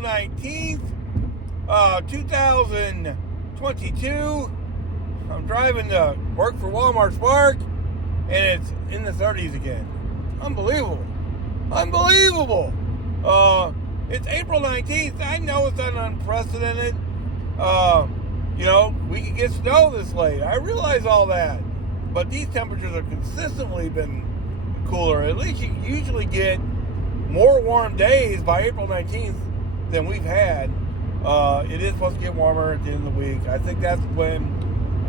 19th, 2022. I'm driving to work for Walmart Spark, and it's in the 30s again. Unbelievable. It's April 19th. I know it's unprecedented. We could get snow this late. I realize all that. But these temperatures have consistently been cooler. At least you usually get more warm days by April 19th than we've had. It is supposed to get warmer at the end of the week. I think that's when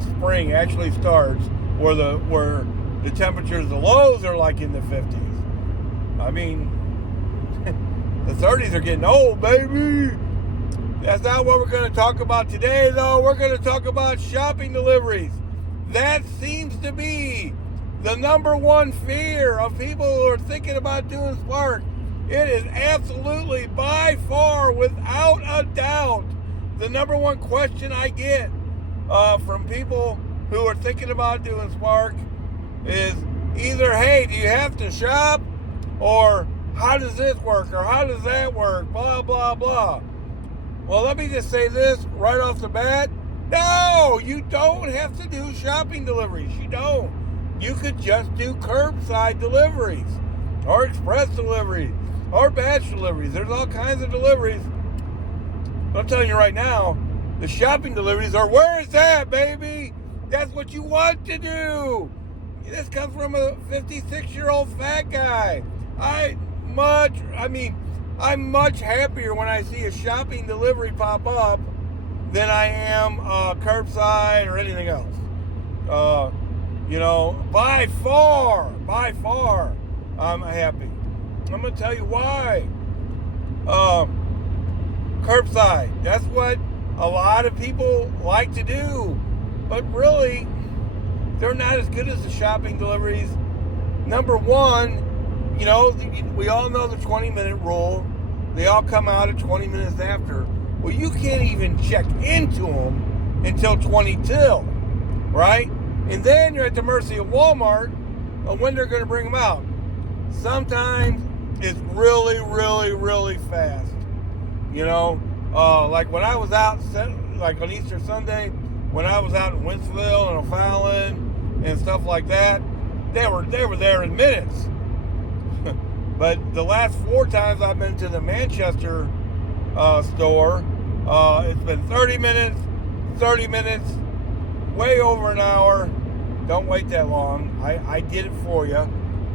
spring actually starts, where the temperatures, the lows are like in the 50s. I mean, the 30s are getting old, baby. That's not what we're going to talk about today, though. We're going to talk about shopping deliveries. That seems to be the number one fear of people who are thinking about doing Spark. It is absolutely, by far, without a doubt, the number one question I get from people who are thinking about doing Spark is either, hey, do you have to shop? Or how does this work? Or how does that work? Blah, blah, blah. Well, let me just say this right off the bat. No, you don't have to do shopping deliveries. You don't. You could just do curbside deliveries or express deliveries or batch deliveries. There's all kinds of deliveries. But I'm telling you right now, the shopping deliveries are where it's at, baby. That's what you want to do. This comes from a 56-year-old fat guy. I'm much happier when I see a shopping delivery pop up than I am curbside or anything else. By far, I'm happy. I'm going to tell you why. Curbside, that's what a lot of people like to do. But really, they're not as good as the shopping deliveries. Number one, we all know the 20-minute rule. They all come out at 20 minutes after. Well, you can't even check into them until 20 till, right? And then you're at the mercy of Walmart on when they're going to bring them out. Sometimes it's really, really, really fast. Like when I was out, like on Easter Sunday, when I was out in Wentzville and O'Fallon and stuff like that, they were there in minutes. But the last 4 times I've been to the Manchester store, it's been 30 minutes, way over an hour. Don't wait that long. I did it for you.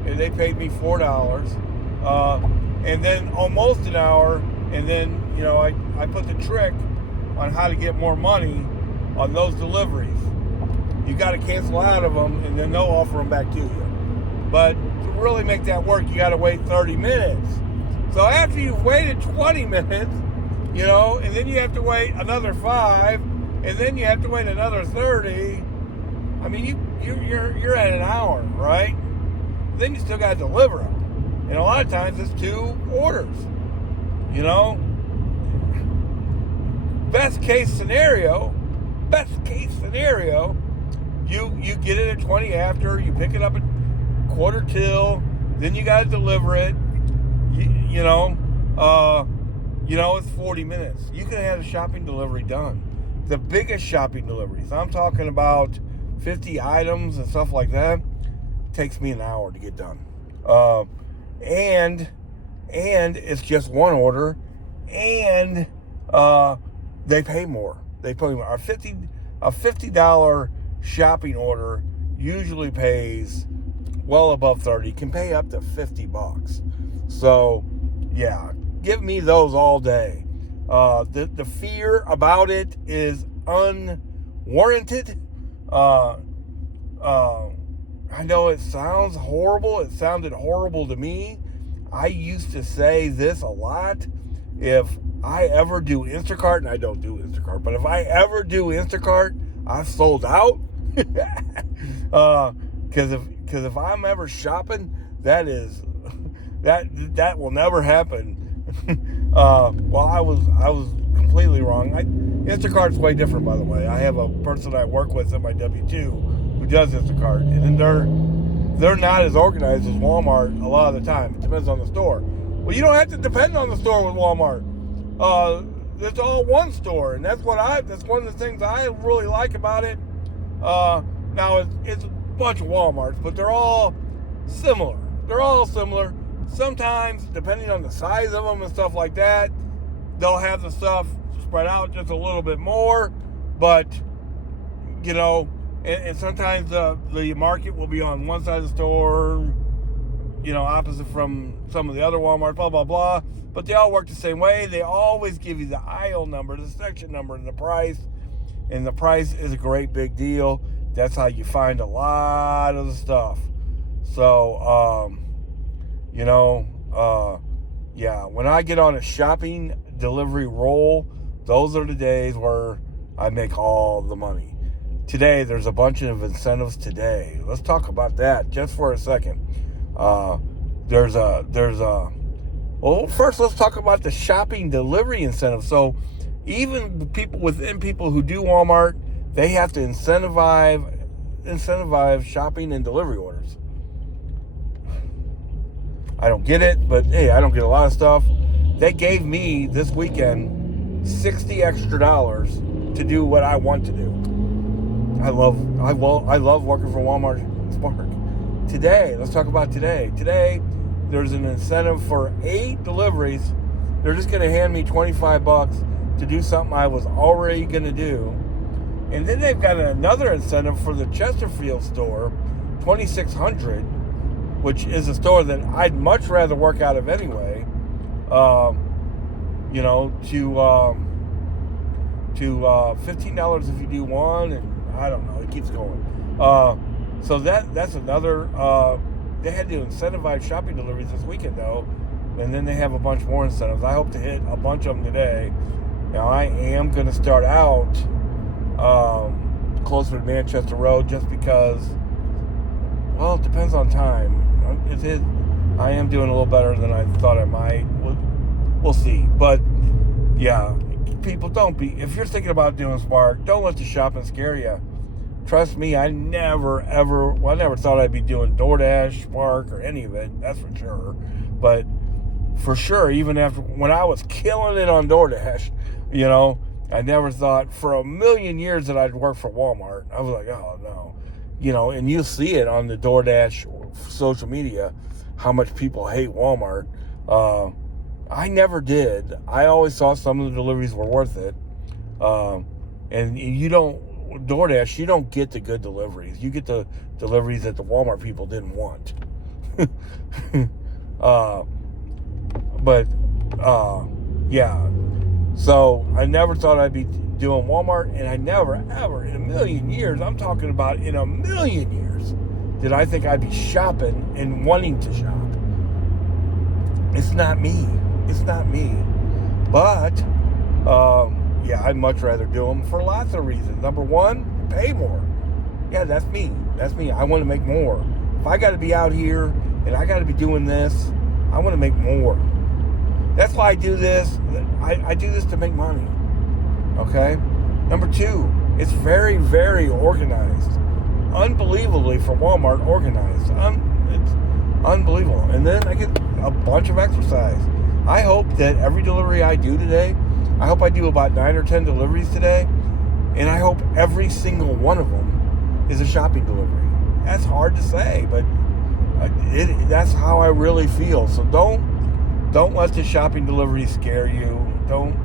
And they paid me $4. And then almost an hour. And then, I put the trick on how to get more money on those deliveries. You got to cancel out of them, and then they'll offer them back to you. But to really make that work, you got to wait 30 minutes. So after you've waited 20 minutes, and then you have to wait another 5, and then you have to wait another 30. I mean, you're at an hour, right? Then you still got to deliver them. And a lot of times it's 2 orders, Best case scenario, you get it at 20 after, you pick it up at quarter till, then you got to deliver it, it's 40 minutes. You can have a shopping delivery done. The biggest shopping deliveries, I'm talking about 50 items and stuff like that, takes me an hour to get done. And it's just one order, and they pay more. A $50 shopping order usually pays well above 30. Can pay up to $50. So, yeah, give me those all day. The fear about it is unwarranted. I know it sounds horrible. It sounded horrible to me. I used to say this a lot. If I ever do Instacart, and I don't do Instacart, but if I ever do Instacart, I've sold out. Because if I'm ever shopping, that will never happen. Well, I was completely wrong. Instacart's way different, by the way. I have a person I work with at my W-2 who does Instacart, and they're not as organized as Walmart a lot of the time. It depends on the store. Well, you don't have to depend on the store with Walmart. it's all one store, and that's one of the things I really like about it. Now it's a bunch of Walmarts, but they're all similar. Sometimes, depending on the size of them and stuff like that, they'll have the stuff spread out just a little bit more. But and sometimes the market will be on one side of the store, opposite from some of the other Walmarts, blah, blah, blah. But they all work the same way. They always give you the aisle number, the section number, and the price. And the price is a great big deal. That's how you find a lot of the stuff. So, when I get on a shopping delivery roll, those are the days where I make all the money. Today, there's a bunch of incentives today. Let's talk about that just for a second. First let's talk about the shopping delivery incentive. So even people who do Walmart, they have to incentivize shopping and delivery orders. I don't get it, but hey, I don't get a lot of stuff. They gave me this weekend $60 extra to do what I want to do. I love working for Walmart Spark. Today, let's talk about today. Today, there's an incentive for 8 deliveries. They're just going to hand me $25 to do something I was already going to do. And then they've got another incentive for the Chesterfield store, $2,600, which is a store that I'd much rather work out of anyway. To $15 if you do one, and I don't know, it keeps going. So that's another. They had to incentivize shopping deliveries this weekend though, and then they have a bunch more incentives. I hope to hit a bunch of them today. Now I am going to start out closer to Manchester Road just because. Well, it depends on time. I am doing a little better than I thought I might. We'll see. But yeah, people, if you're thinking about doing Spark, don't let the shopping scare you. Trust me, I never thought I'd be doing DoorDash, Spark, or any of it. That's for sure. But for sure, even when I was killing it on DoorDash, I never thought for a million years that I'd work for Walmart. I was like, oh no. And you see it on the DoorDash social media, how much people hate Walmart. I never did. I always thought some of the deliveries were worth it. And DoorDash, you don't get the good deliveries. You get the deliveries that the Walmart people didn't want. Yeah. So I never thought I'd be doing Walmart, and I never, ever in a million years, I'm talking about in a million years, did I think I'd be shopping and wanting to shop. It's not me. But, I'd much rather do them for lots of reasons. Number one, pay more. Yeah, that's me. I want to make more. If I got to be out here and I got to be doing this, I want to make more. That's why I do this. I do this to make money. Okay? Number two, it's very, very organized. Unbelievably for Walmart, organized. It's unbelievable. And then I get a bunch of exercise. I hope that every delivery I do today, I hope I do about 9 or 10 deliveries today, and I hope every single one of them is a shopping delivery. That's hard to say, but that's how I really feel. So don't let the shopping delivery scare you. Don't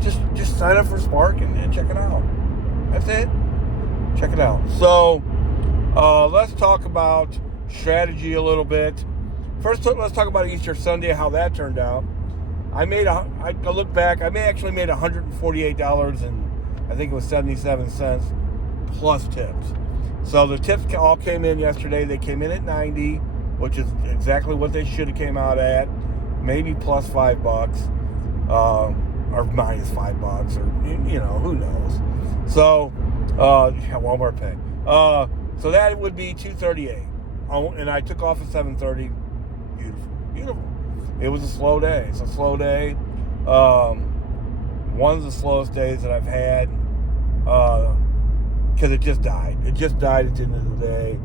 just sign up for Spark and check it out. That's it. Check it out. So let's talk about strategy a little bit. First, let's talk about Easter Sunday, how that turned out. I look back, I actually made $148 and I think it was 77 cents plus tips. So the tips all came in yesterday. They came in at 90, which is exactly what they should have came out at. Maybe plus $5, or minus $5, or who knows. So Walmart Pay. So that would be $238, and I took off at 7:30. Beautiful. It was a slow day. It's a slow day. One of the slowest days that I've had, because it just died. It just died at the end of the day.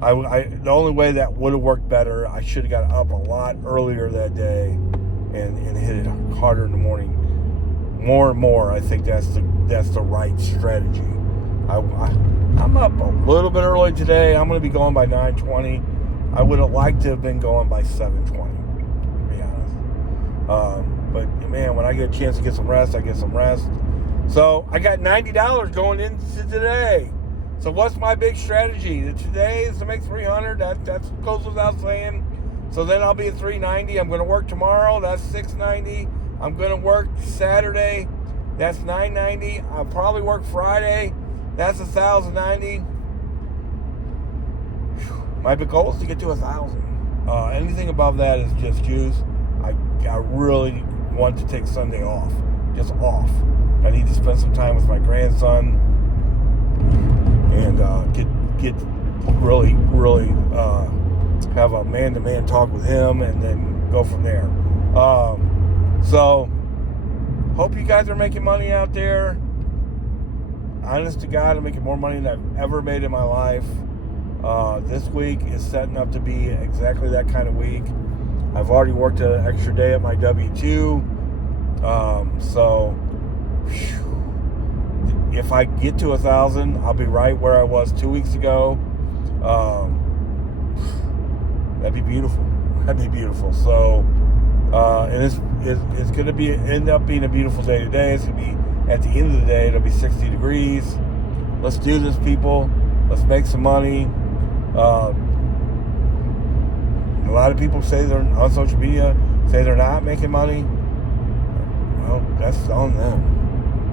The only way that would have worked better, I should have got up a lot earlier that day and hit it harder in the morning. More and more, I think that's the right strategy. I'm up a little bit early today. I'm going to be going by 9:20. I would have liked to have been going by 7:20, to be honest. But man, when I get a chance to get some rest, I get some rest. So I got $90 going into today. So what's my big strategy? Today is to make $300. That goes without saying. So then I'll be at $390. I'm going to work tomorrow. That's $690. I'm going to work Saturday. That's $990. I'll probably work Friday. That's $1,090. My big goal is to get to 1,000. Anything above that is just juice. I really want to take Sunday off. Just off. I need to spend some time with my grandson and get really have a man-to-man talk with him, and then go from there. So hope you guys are making money out there. Honest to God, I'm making more money than I've ever made in my life. This week is setting up to be exactly that kind of week. I've already worked an extra day at my W-2. So if I get to 1,000, I'll be right where I was 2 weeks ago. That'd be beautiful. That'd be beautiful. So, and it's going to end up being a beautiful day today. It's going to be, at the end of the day, it'll be 60 degrees. Let's do this, people. Let's make some money. A lot of people say they're on social media, say they're not making money. Well, that's on them.